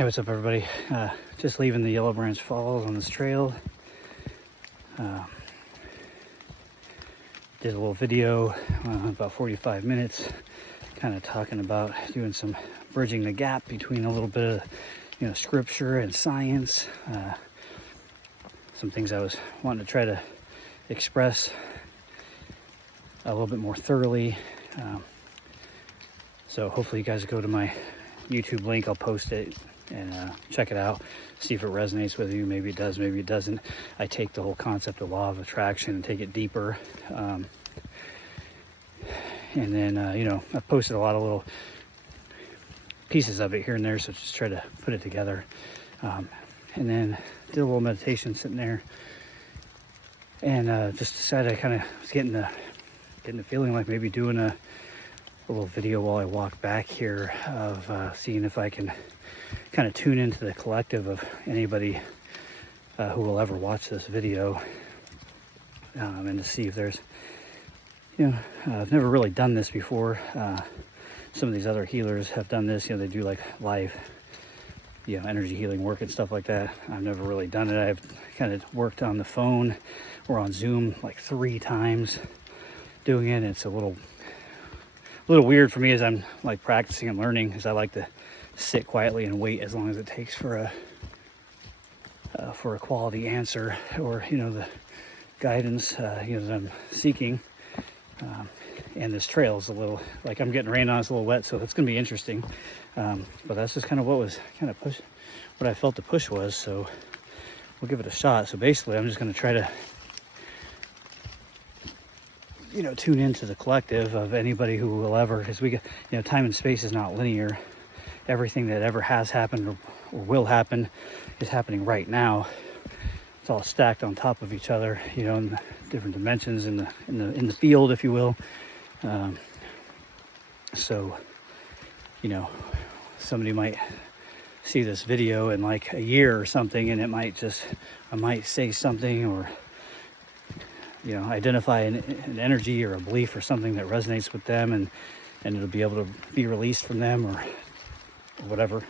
Hey, what's up, everybody? Just leaving the Yellow Branch Falls on this trail. Did a little video, about 45 minutes, kind of talking about doing some bridging the gap between a little bit of, scripture and science. Some things I was wanting to try to express a little bit more thoroughly. So hopefully you guys go to my YouTube link. I'll post it and check it out, see if it resonates with you. Maybe it does, maybe it doesn't. I take the whole concept of law of attraction and take it deeper. And then, I've posted a lot of little pieces of it here and there, so just try to put it together. And then did a little meditation sitting there, and just decided I kind of was getting the feeling like maybe doing a little video while I walk back here of seeing if I can kind of tune into the collective of anybody who will ever watch this video, and to see if there's, I've never really done this before. Some of these other healers have done this, they do like live, energy healing work and stuff like that. I've never really done it. I've kind of worked on the phone or on Zoom like 3 times doing it. It's a little weird for me as I'm like practicing and learning, because I like to sit quietly and wait as long as it takes for a quality answer, or the guidance that I'm seeking. And this trail is a little, like, I'm getting rain on, it's a little wet, so it's going to be interesting. But that's just kind of what was kind of what I felt the push was. So we'll give it a shot. So basically, I'm just going to try to tune into the collective of anybody who will ever, because we get, time and space is not linear. Everything that ever has happened or will happen is happening right now. It's all stacked on top of each other, in the different dimensions in the field, if you will. So, somebody might see this video in like a year or something, and I might say something, or identify an energy or a belief or something that resonates with them, and it'll be able to be released from them or whatever.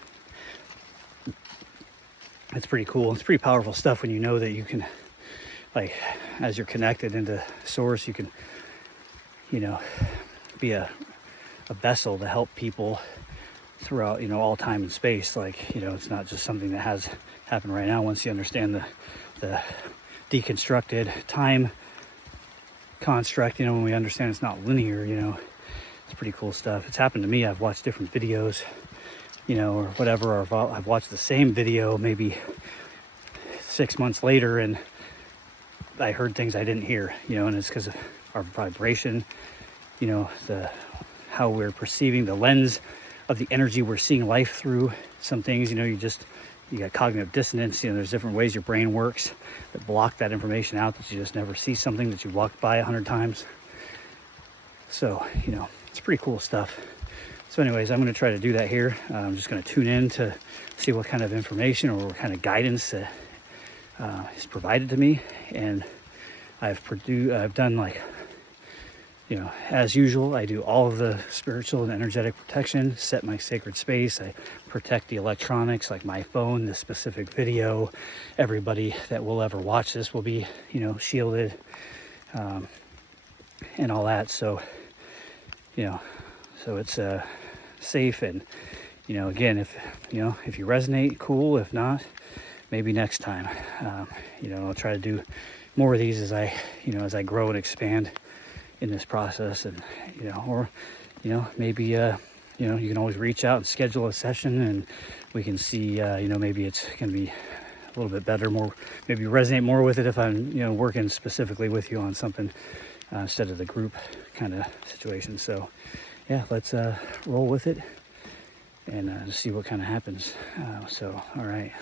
It's pretty cool. It's pretty powerful stuff when you know that you can, like, as you're connected into source, you can, be a vessel to help people throughout, all time and space. Like, it's not just something that has happened right now. Once you understand the deconstructed time construct, when we understand it's not linear, it's pretty cool stuff. It's happened to me. I've watched different videos, or whatever, or I've watched the same video maybe 6 months later, and I heard things I didn't hear, and it's because of our vibration, how we're perceiving the lens of the energy we're seeing life through. Some things, you got cognitive dissonance, there's different ways your brain works that block that information out, that you just never see something that you walked by 100 times. So, it's pretty cool stuff. So anyways, I'm going to try to do that here. I'm just going to tune in to see what kind of information or what kind of guidance is provided to me. And I've done, like, as usual, I do all of the spiritual and energetic protection, set my sacred space. I protect the electronics, like my phone, this specific video. Everybody that will ever watch this will be, shielded, and all that. So, so it's safe. And, again, if you resonate, cool. If not, maybe next time. I'll try to do more of these as I grow and expand in this process. And maybe you can always reach out and schedule a session, and we can see maybe it's gonna be a little bit better, more, maybe resonate more with it if I'm working specifically with you on something instead of the group kind of situation. So yeah, let's roll with it and just see what kind of happens. So all right.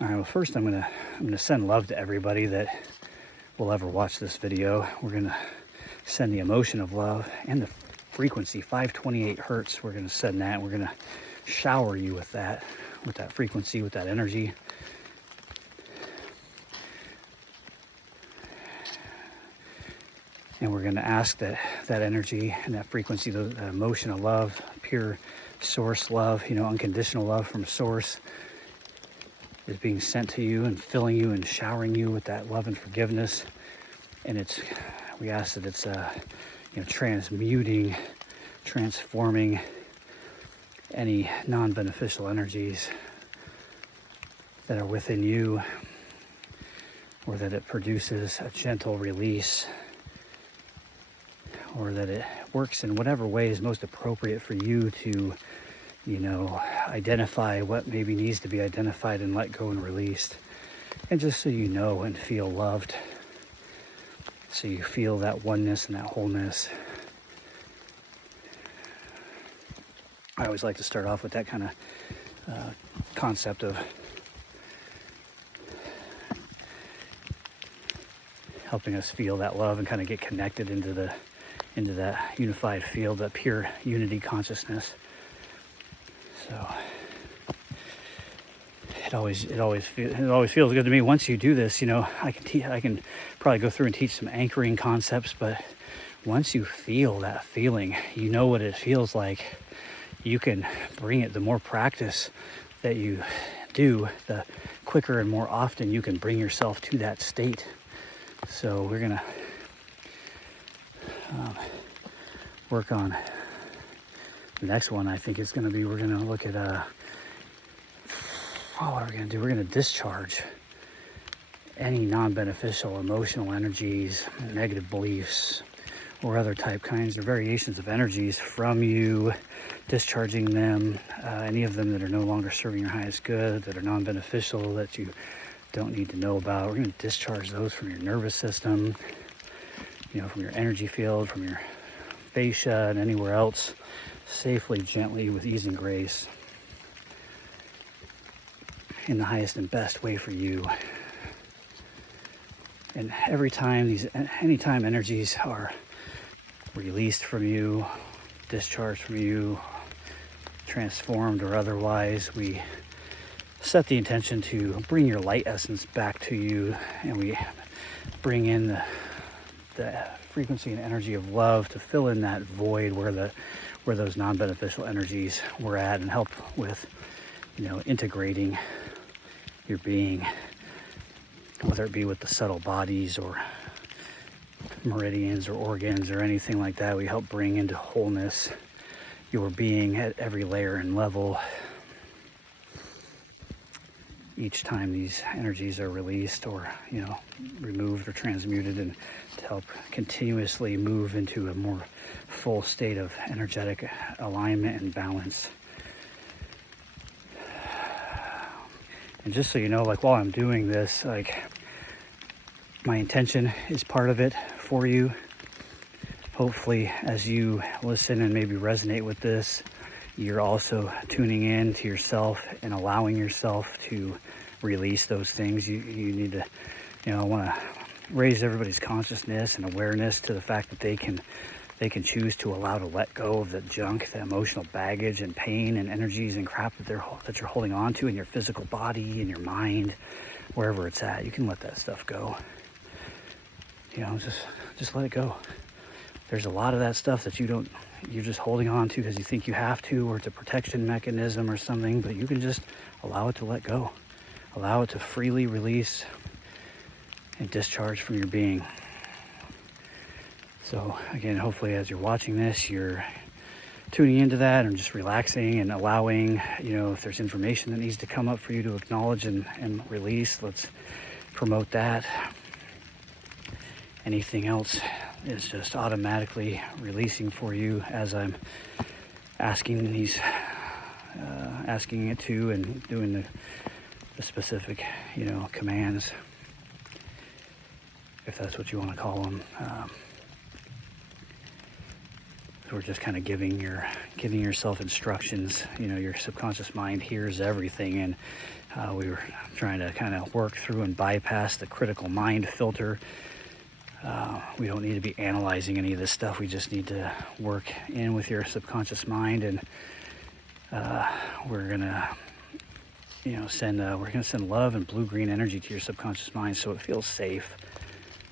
All right, well, first I'm gonna send love to everybody that will ever watch this video. We're gonna send the emotion of love and the frequency, 528 hertz. We're gonna send that. We're gonna shower you with that frequency, with that energy. And we're going to ask that that energy and that frequency, that emotion of love, pure source love, unconditional love from source, is being sent to you and filling you and showering you with that love and forgiveness. And we ask that it's transmuting, transforming any non-beneficial energies that are within you, or that it produces a gentle release, or that it works in whatever way is most appropriate for you to, identify what maybe needs to be identified and let go and released. And just so you know and feel loved, so you feel that oneness and that wholeness. I always like to start off with that kind of concept of helping us feel that love and kind of get connected into that unified field, that pure unity consciousness. So it always feels good to me. Once you do this, I can probably go through and teach some anchoring concepts, but once you feel that feeling, you know what it feels like. You can bring it. The more practice that you do, the quicker and more often you can bring yourself to that state. So we're gonna work on the next one. I think it's gonna be, we're gonna look at what are we gonna do? We're gonna discharge any non-beneficial emotional energies, negative beliefs, or other kinds or variations of energies from you, discharging them, any of them that are no longer serving your highest good, that are non-beneficial, that you don't need to know about. We're going to discharge those from your nervous system, from your energy field, from your fascia, and anywhere else, safely, gently, with ease and grace, in the highest and best way for you. And anytime energies are released from you, discharged from you, transformed or otherwise, we set the intention to bring your light essence back to you, and we bring in the frequency and energy of love to fill in that void where those non-beneficial energies were at, and help with integrating your being, whether it be with the subtle bodies or meridians or organs or anything like that. We help bring into wholeness your being at every layer and level each time these energies are released or removed or transmuted, and to help continuously move into a more full state of energetic alignment and balance. And just so you know, while I'm doing this, my intention is part of it for you. Hopefully, as you listen and maybe resonate with this, you're also tuning in to yourself and allowing yourself to release those things. You need to, I want to raise everybody's consciousness and awareness to the fact that they can choose to allow to let go of the junk, the emotional baggage and pain and energies and crap that you're holding on to in your physical body, in your mind, wherever it's at. You can let that stuff go. Just let it go. There's a lot of that stuff that you're just holding on to because you think you have to, or it's a protection mechanism or something, but you can just allow it to let go. Allow it to freely release and discharge from your being. So again, hopefully as you're watching this, you're tuning into that and just relaxing and allowing, if there's information that needs to come up for you to acknowledge and release, let's promote that. Anything else is just automatically releasing for you as I'm asking it to, and doing the specific, commands, if that's what you want to call them. So we're just kind of giving yourself instructions. Your subconscious mind hears everything, and we were trying to kind of work through and bypass the critical mind filter. We don't need to be analyzing any of this stuff. We just need to work in with your subconscious mind, and we're gonna, send love and blue-green energy to your subconscious mind, so it feels safe,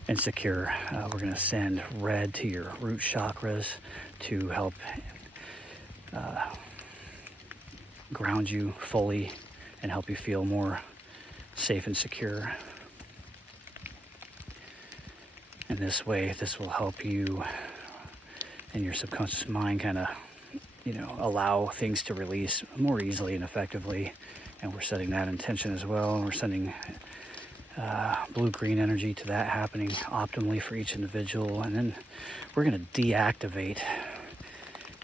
and secure. We're going to send red to your root chakras to help ground you fully and help you feel more safe and secure. And this way, this will help you and your subconscious mind kind of, allow things to release more easily and effectively. And we're setting that intention as well. And we're sending blue-green energy to that happening optimally for each individual. And then we're going to deactivate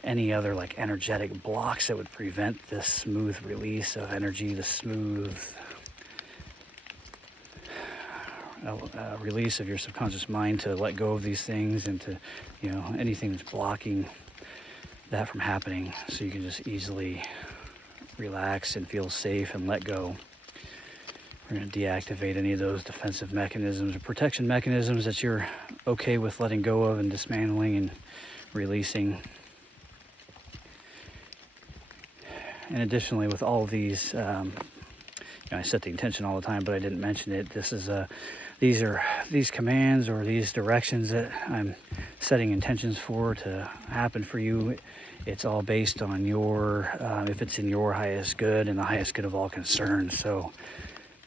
any other like energetic blocks that would prevent this smooth release of energy, the smooth release of your subconscious mind to let go of these things and to, anything that's blocking that from happening, so you can just easily relax and feel safe and let go. We're going to deactivate any of those defensive mechanisms or protection mechanisms that you're okay with letting go of and dismantling and releasing. And additionally, with all of these, I set the intention all the time, but I didn't mention it. This is these commands or these directions that I'm setting intentions for to happen for you. It's all based on your, if it's in your highest good and the highest good of all concerned. So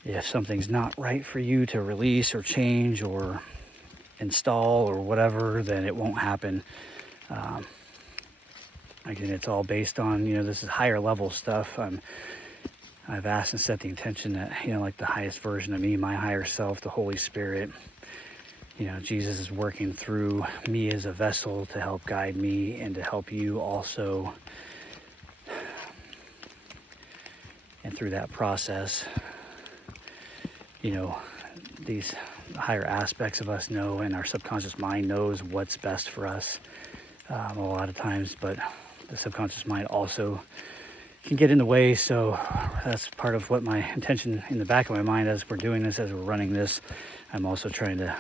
if something's not right for you to release or change or install or whatever, then it won't happen. Again, it's all based on, this is higher level stuff. I've asked and set the intention that, like the highest version of me, my higher self, the Holy Spirit, Jesus is working through me as a vessel to help guide me and to help you also. And through that process, these higher aspects of us know, and our subconscious mind knows what's best for us a lot of times, but the subconscious mind also can get in the way. So that's part of what my intention in the back of my mind as we're doing this, as we're running this. I'm also trying to,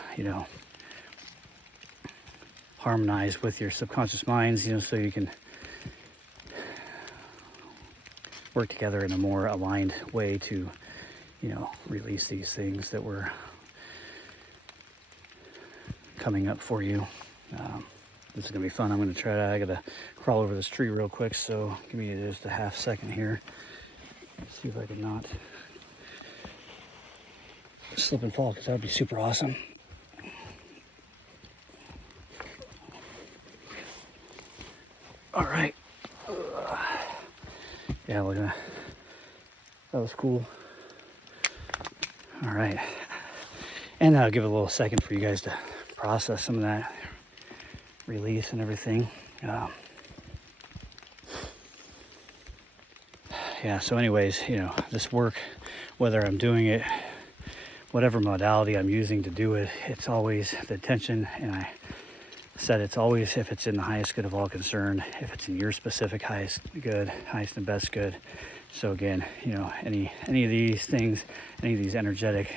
harmonize with your subconscious minds, so you can work together in a more aligned way to, release these things that were coming up for you. This is gonna be fun. I'm gonna try to, I gotta crawl over this tree real quick, so give me just a half second here. Let's see if I can not slip and fall, because that would be super awesome. All right. Yeah, look at that. That was cool. All right. And I'll give it a little second for you guys to process some of that release and everything. Yeah, so anyways, this work, whether I'm doing it, whatever modality I'm using to do it, it's always the intention, and I said it's always if it's in the highest good of all concerned, if it's in your specific highest good, highest and best good. So again, any of these things, any of these energetic,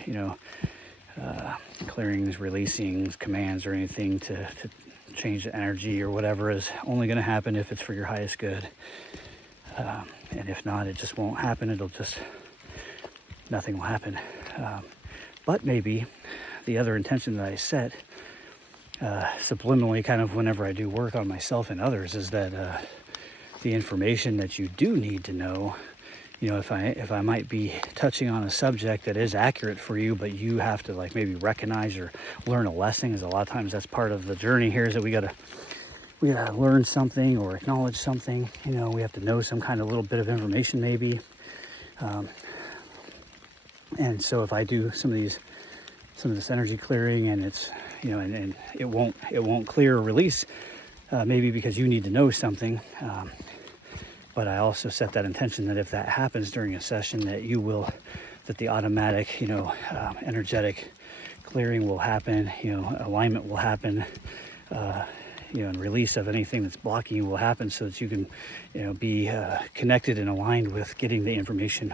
clearings, releasings, commands, or anything to change the energy or whatever is only going to happen if it's for your highest good. And if not, it just won't happen. Nothing will happen. But maybe the other intention that I set subliminally, kind of whenever I do work on myself and others, is that the information that you do need to know, if I might be touching on a subject that is accurate for you, but you have to like maybe recognize or learn a lesson, because a lot of times that's part of the journey here, is that we gotta learn something or acknowledge something. We have to know some kind of little bit of information maybe. And so if I do some of this energy clearing, and it's, and it won't clear or release, maybe because you need to know something. But I also set that intention that if that happens during a session, that the automatic, energetic clearing will happen, alignment will happen, and release of anything that's blocking you will happen, so that you can, be connected and aligned with getting the information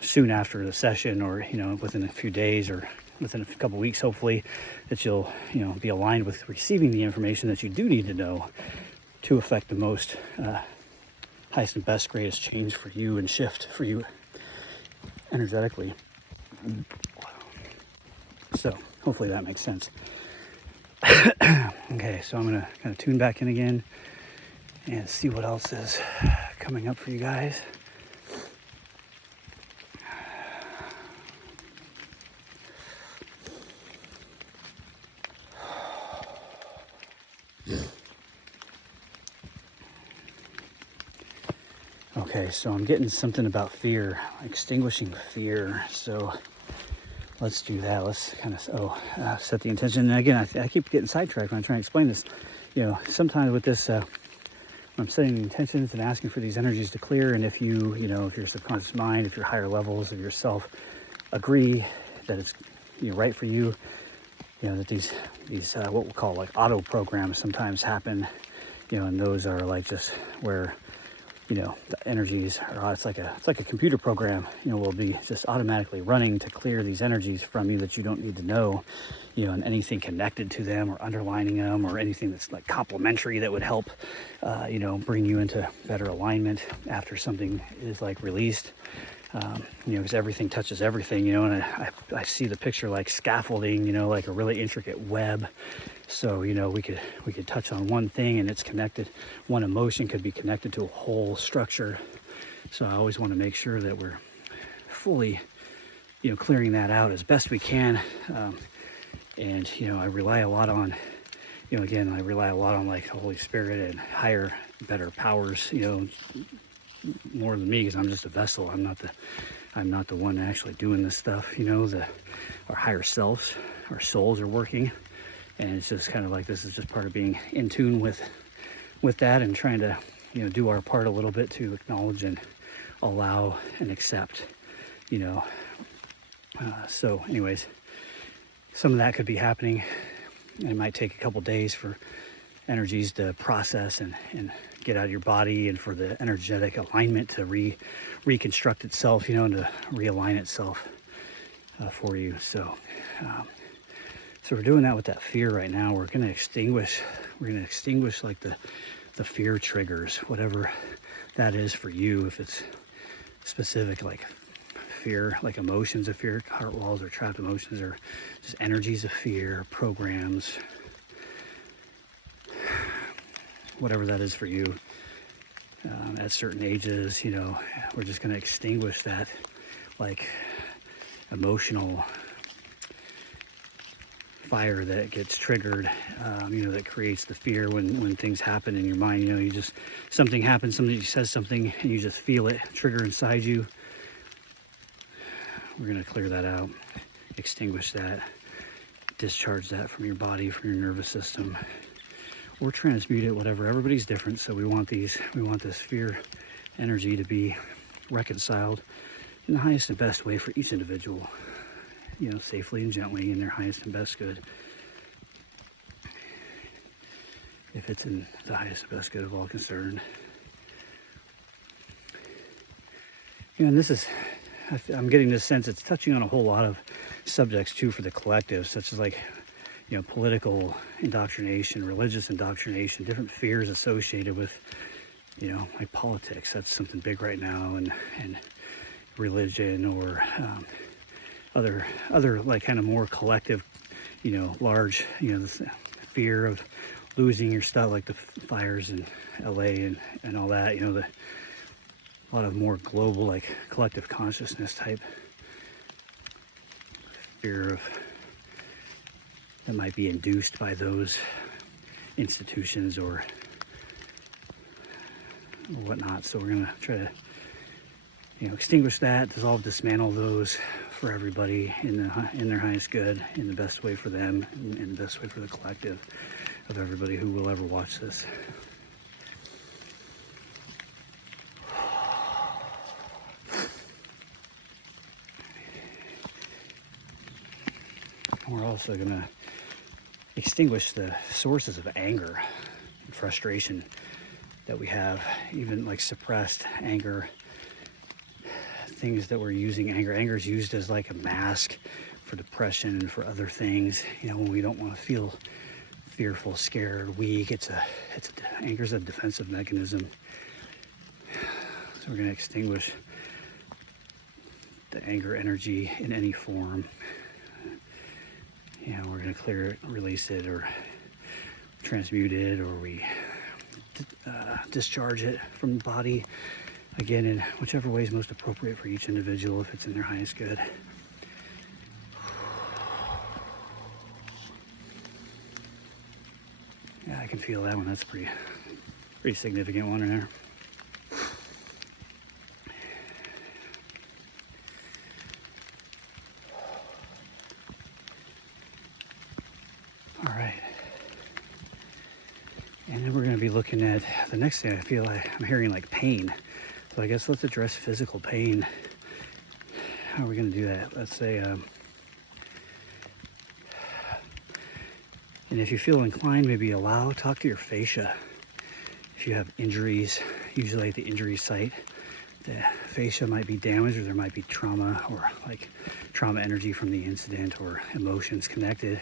soon after the session, or, within a few days or within a couple weeks, hopefully, that you'll, be aligned with receiving the information that you do need to know to affect the most highest and best, greatest change for you and shift for you energetically. So Hopefully that makes sense. Okay, so I'm gonna kind of tune back in again and see what else is coming up for you guys. Okay, so I'm getting something about fear, extinguishing fear. So let's do that. Let's kind of set the intention. And again, I keep getting sidetracked when I'm trying to explain this. You know, sometimes with this, when I'm setting the intentions and asking for these energies to clear, and if you know, if your subconscious mind, if your higher levels of yourself agree that it's right for you, you know, that these what we'll call like auto programs sometimes happen, you know, and those are like just where, you know, the energies are, it's like a computer program, you know, will be just automatically running to clear these energies from you that you don't need to know, you know, and anything connected to them or underlining them or anything that's like complementary that would help, you know, bring you into better alignment after something is like released. You know, because everything touches everything, you know, and I see the picture like scaffolding, you know, like a really intricate web. So, you know, we could touch on one thing and it's connected. One emotion could be connected to a whole structure. So I always want to make sure that we're fully, you know, clearing that out as best we can. And, you know, I rely a lot on, you know, again, I rely a lot on like the Holy Spirit and higher, better powers, you know, more than me, because I'm just a vessel. I'm not the one actually doing this stuff, you know. Our higher selves, our souls are working, and it's just kind of like, this is just part of being in tune with that and trying to, you know, do our part a little bit to acknowledge and allow and accept, you know. So anyways, some of that could be happening, and it might take a couple days for energies to process and get out of your body, and for the energetic alignment to reconstruct itself, you know, and to realign itself for you. So we're doing that with that fear right now. We're going to extinguish like the fear triggers, whatever that is for you. If it's specific, like fear, like emotions of fear, heart walls, or trapped emotions, or just energies of fear, programs, whatever that is for you. At certain ages, you know, we're just going to extinguish that like emotional fire that gets triggered, you know, that creates the fear when things happen in your mind. You know, you just, something happens, somebody says something, and you just feel it trigger inside you. We're going to clear that out, extinguish that, discharge that from your body, from your nervous system, or transmute it, whatever. Everybody's different, so we want this fear energy to be reconciled in the highest and best way for each individual, you know, safely and gently, in their highest and best good, if it's in the highest and best good of all concerned. You know, and this is, I'm getting this sense it's touching on a whole lot of subjects too for the collective, such as like, you know, political indoctrination, religious indoctrination, different fears associated with, you know, like politics. That's something big right now, and religion, or other like kind of more collective, you know, large, you know, this fear of losing your stuff, like the fires in LA and all that, you know, a lot of more global, like collective consciousness type fear of that might be induced by those institutions or whatnot. So we're gonna try to, you know, extinguish that, dissolve, dismantle those for everybody in their highest good, in the best way for them, and in the best way for the collective of everybody who will ever watch this. We're also gonna extinguish the sources of anger and frustration that we have, even like suppressed anger, things that we're using. Anger is used as like a mask for depression and for other things, you know, when we don't want to feel fearful, scared, weak. Anger's a defensive mechanism. So we're going to extinguish the anger energy in any form. You know, clear it, release it, or transmute it, or we discharge it from the body, again, in whichever way is most appropriate for each individual, if it's in their highest good. Yeah, I can feel that one. That's a pretty significant one in there. All right. And then we're going to be looking at the next thing. I feel like I'm hearing like pain. So I guess let's address physical pain. How are we going to do that? Let's say, and if you feel inclined, maybe talk to your fascia. If you have injuries, usually at the injury site, the fascia might be damaged, or there might be trauma, or like trauma energy from the incident, or emotions connected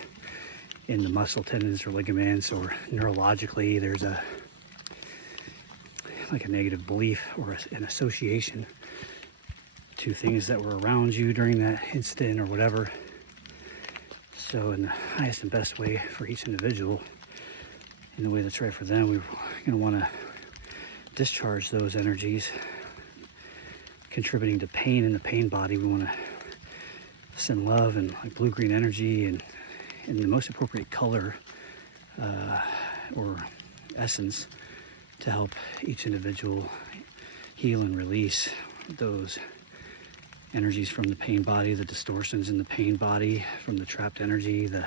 in the muscle tendons or ligaments, or neurologically there's a negative belief or an association to things that were around you during that incident or whatever. So in the highest and best way for each individual, in the way that's right for them, we're going to want to discharge those energies contributing to pain in the pain body. We want to send love and like blue-green energy and in the most appropriate color or essence to help each individual heal and release those energies from the pain body, the distortions in the pain body, from the trapped energy, the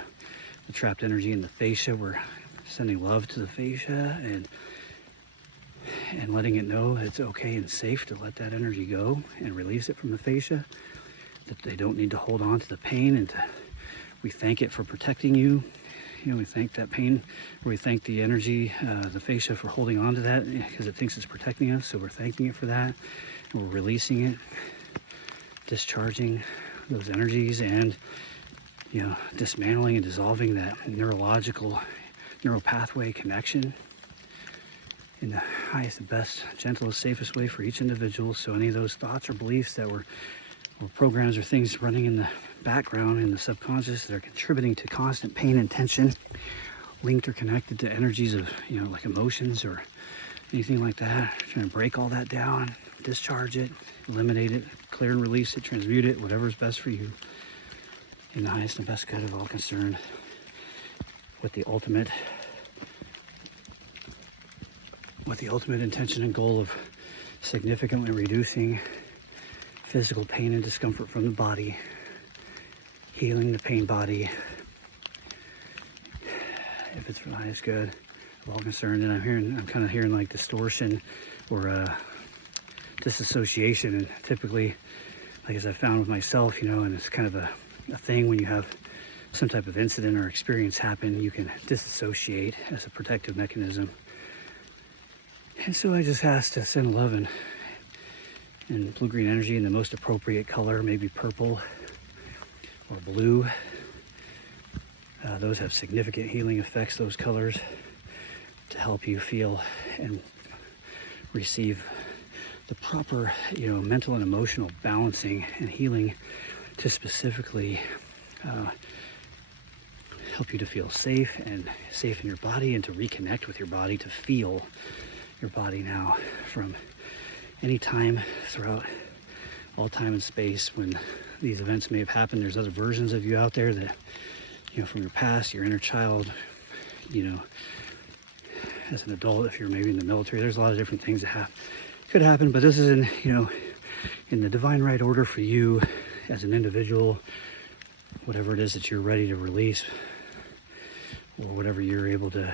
trapped energy in the fascia. We're sending love to the fascia and letting it know it's okay and safe to let that energy go and release it from the fascia, that they don't need to hold on to the pain, and we thank it for protecting you. You know, we thank that pain, or we thank the energy, the fascia, for holding on to that because it thinks it's protecting us. So we're thanking it for that. And we're releasing it, discharging those energies, and dismantling and dissolving that neural pathway connection in the highest and best, gentlest, safest way for each individual. So any of those thoughts or beliefs that were programs or things running in the background in the subconscious that are contributing to constant pain and tension, linked or connected to energies of, like emotions or anything like that, trying to break all that down, discharge it, eliminate it, clear and release it, transmute it, whatever is best for you, in the highest and best good of all concerned, with the ultimate intention and goal of significantly reducing physical pain and discomfort from the body, healing the pain body, if it's for the highest good of all concerned. And I'm kind of hearing like distortion or disassociation. And typically, like as I found with myself, and it's kind of a thing when you have some type of incident or experience happen, you can disassociate as a protective mechanism. And so I just asked to send love and blue-green energy in the most appropriate color, maybe purple or blue. Those have significant healing effects, those colors, to help you feel and receive the proper, mental and emotional balancing and healing to specifically help you to feel safe in your body, and to reconnect with your body, to feel your body now from any time throughout all time and space when these events may have happened. There's other versions of you out there that, from your past, your inner child, as an adult, if you're maybe in the military, there's a lot of different things that could happen, but this is in the divine right order for you as an individual, whatever it is that you're ready to release, or whatever you're able to,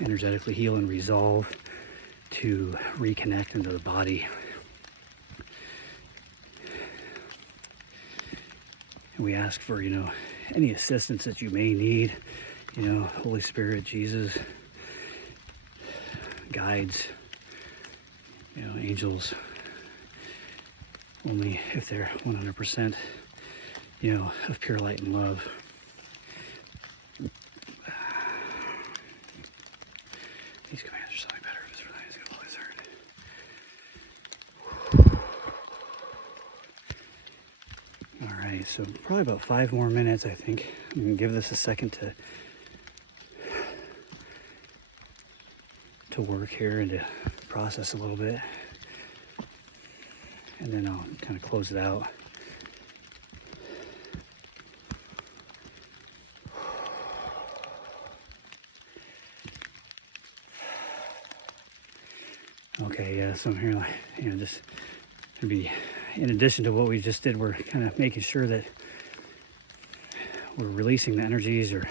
energetically heal and resolve, to reconnect into the body. And we ask for, any assistance that you may need, Holy Spirit, Jesus, guides, angels, only if they're 100%, of pure light and love. These commands are something better if it's really as good as heard. All right. right, so probably about 5 more minutes, I think. I'm gonna give this a second to work here and to process a little bit. And then I'll kind of close it out. Okay, yeah, so here, just to be, in addition to what we just did, we're kind of making sure that we're releasing the energies or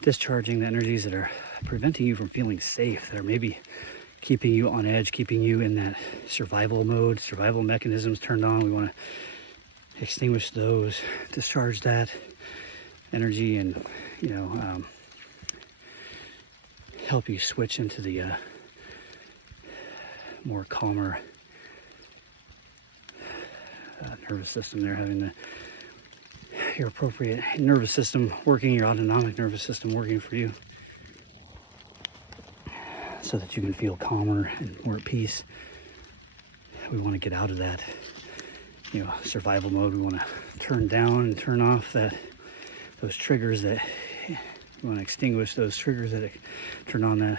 discharging the energies that are preventing you from feeling safe, that are maybe keeping you on edge, keeping you in that survival mode, survival mechanisms turned on. We want to extinguish those, discharge that energy, and help you switch into the more calmer nervous system there, having your appropriate nervous system working, your autonomic nervous system working for you, so that you can feel calmer and more at peace. We want to get out of that, survival mode. We want to turn down and turn off those triggers that we want to extinguish, those triggers that turn on that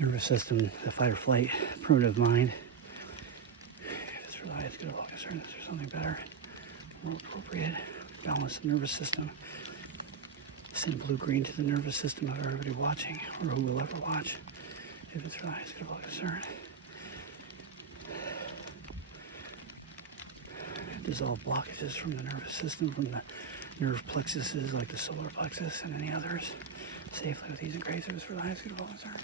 nervous system, the fight or flight, primitive mind. It's for the highest good of all concern. Is there something better, more appropriate? Balance the nervous system. Send blue-green to the nervous system of everybody watching, or who will ever watch, if it's for the highest good of all concern. Dissolve blockages from the nervous system, from the nerve plexuses like the solar plexus and any others, safely with ease and grace, if it's for the highest good of all concern.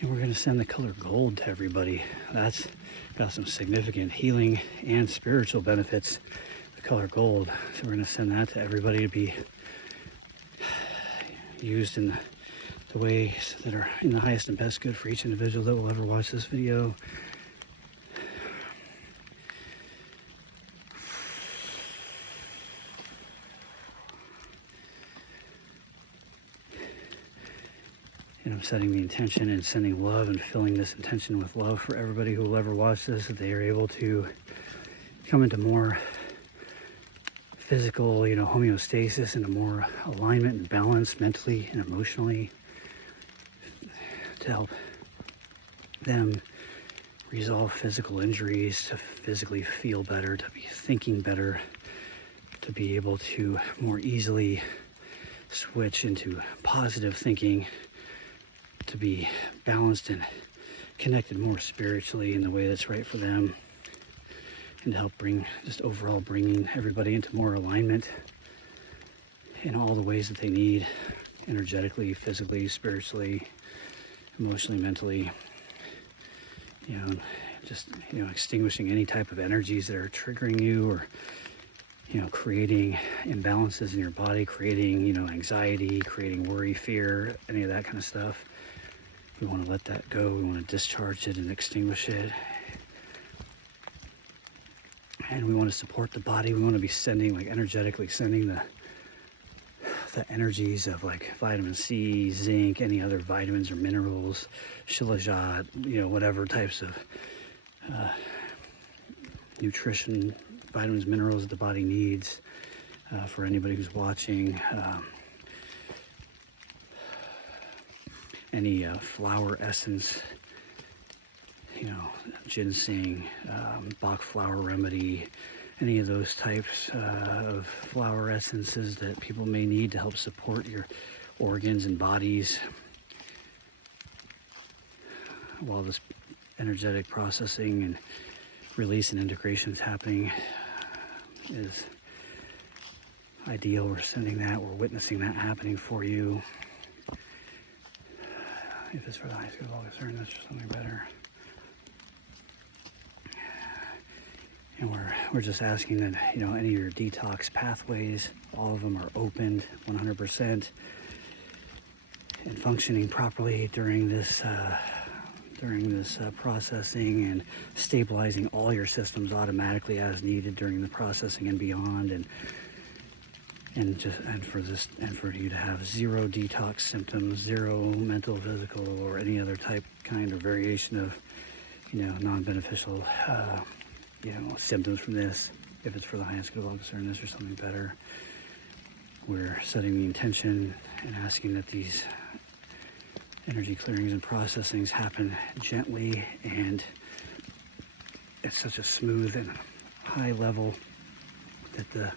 And we're going to send the color gold to everybody. That's got some significant healing and spiritual benefits, the color gold. So we're going to send that to everybody to be used in the ways that are in the highest and best good for each individual that will ever watch this video. And I'm setting the intention and sending love and filling this intention with love for everybody who will ever watch this, that they are able to come into more physical, homeostasis, into more alignment and balance mentally and emotionally, to help them resolve physical injuries, to physically feel better, to be thinking better, to be able to more easily switch into positive thinking, to be balanced and connected more spiritually in the way that's right for them, and to help bringing everybody into more alignment in all the ways that they need, energetically, physically, spiritually, emotionally, mentally, extinguishing any type of energies that are triggering you, or creating imbalances in your body, creating anxiety, creating worry, fear, any of that kind of stuff. We want to let that go. We want to discharge it and extinguish it. And we want to support the body. We want to be energetically sending the energies of vitamin C, zinc, any other vitamins or minerals, shilajit, whatever types of nutrition, vitamins, minerals that the body needs, for anybody who's watching. Any flower essence, ginseng, Bach flower remedy, any of those types of flower essences that people may need to help support your organs and bodies while this energetic processing and release and integration is happening is ideal. We're sending that, we're witnessing that happening for you. If it's for the highest good of all concern, that's just something better. And we're just asking that any of your detox pathways, all of them are opened 100% and functioning properly during this processing, and stabilizing all your systems automatically as needed during the processing and beyond, and and for you to have zero detox symptoms, zero mental, physical, or any other type, kind, or variation of, non-beneficial, symptoms from this. If it's for the highest good of all concernedness or something better, we're setting the intention and asking that these energy clearings and processings happen gently and at such a smooth and high level that the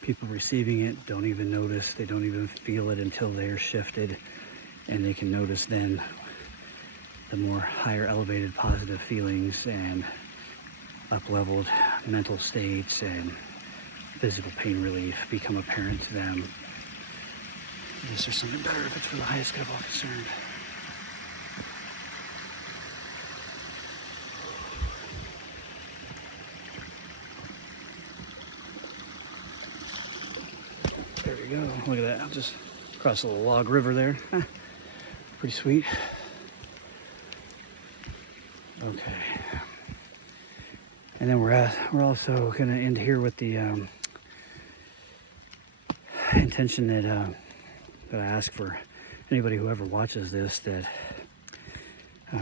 people receiving it don't even notice. They don't even feel it until they're shifted, and they can notice then the more higher elevated positive feelings and up-leveled mental states and physical pain relief become apparent to them. Is there something better if it's for the highest good of all concerned? There we go. Look at that. I'll just cross a little log river there. Pretty sweet. Okay. And then we're also going to end here with the intention that I ask for anybody who ever watches this that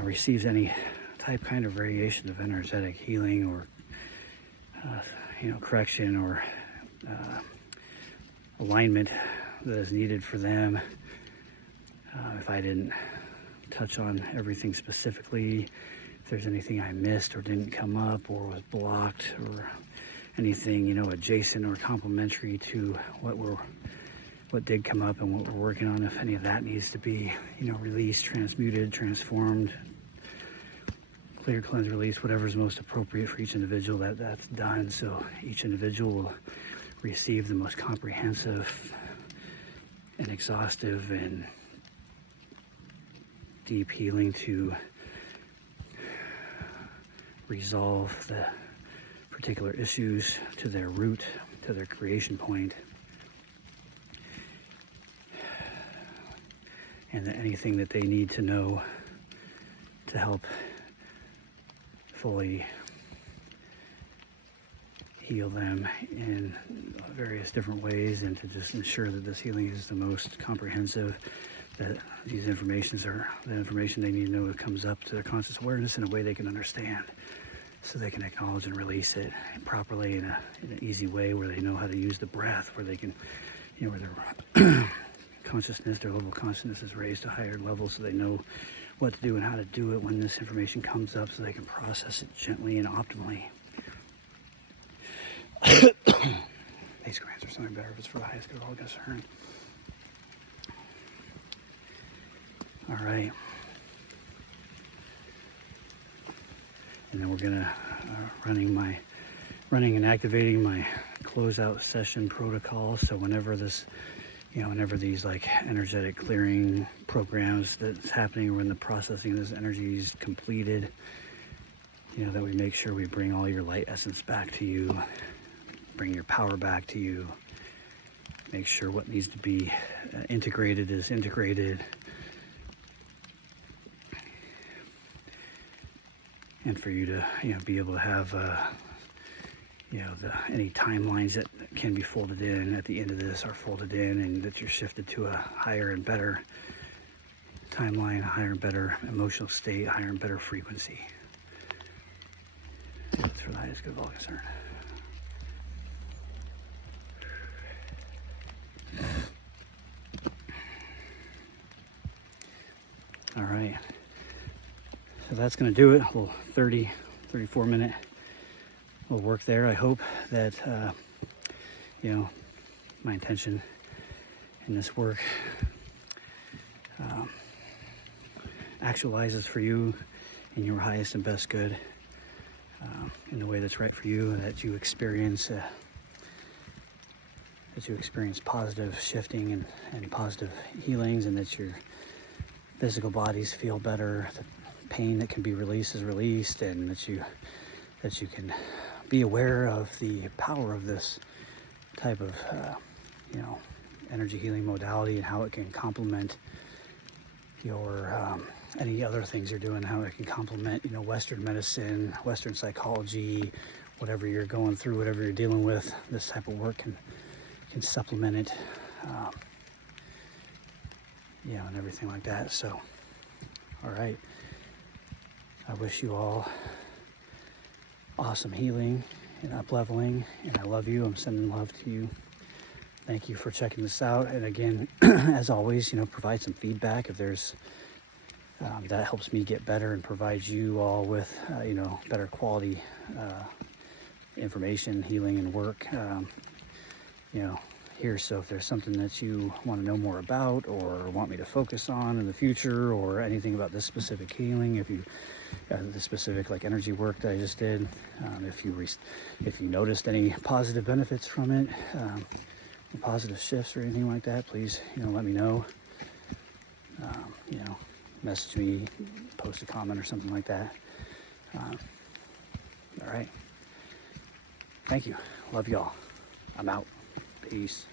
receives any type, kind of variation of energetic healing or correction or alignment that is needed for them. If I didn't touch on everything specifically, if there's anything I missed or didn't come up or was blocked or anything, adjacent or complementary to what did come up and what we're working on, if any of that needs to be, released, transmuted, transformed, clear, cleanse, release, whatever's most appropriate for each individual, that's done. So each individual will receive the most comprehensive and exhaustive and deep healing to resolve the particular issues to their root, to their creation point, and that anything that they need to know to help fully heal them in various different ways, and to just ensure that this healing is the most comprehensive, that these informations are the information they need to know that comes up to their conscious awareness in a way they can understand, so they can acknowledge and release it properly in an easy way where they know how to use the breath, where they can, where their consciousness, their level of consciousness is raised to higher levels, so they know what to do and how to do it when this information comes up, so they can process it gently and optimally. These grants are something better if it's for the highest good of all concerned. All right. And then we're gonna running and activating my closeout session protocol. So whenever these like energetic clearing programs that's happening, or when the processing of this energy is completed, that we make sure we bring all your light essence back to you, bring your power back to you, make sure what needs to be integrated is integrated, and for you to be able to have any timelines that can be folded in at the end of this are folded in, and that you're shifted to a higher and better timeline, a higher and better emotional state, higher and better frequency. That's for the highest good of all concern. All right. So that's going to do it. A little 34 minute little work there. I hope that, my intention in this work actualizes for you in your highest and best good, in the way that's right for you, and that you experience positive shifting and positive healings, and that your physical bodies feel better, the pain that can be released is released, and that you can be aware of the power of this type of energy healing modality, and how it can complement your any other things you're doing, how it can complement Western medicine, Western psychology, whatever you're going through, whatever you're dealing with. This type of work can can supplement it, and everything like that. So, all right. I wish you all awesome healing and up leveling, and I love you. I'm sending love to you. Thank you for checking this out. And again, as always, provide some feedback if there's that helps me get better and provides you all with better quality information, healing, and work. Here, so if there's something that you want to know more about or want me to focus on in the future, or anything about this specific healing, if you the specific like energy work that I just did, if you noticed any positive benefits from it, positive shifts or anything like that, please let me know. Message me, post a comment or something like that. All right. Thank you. Love y'all. I'm out. Peace.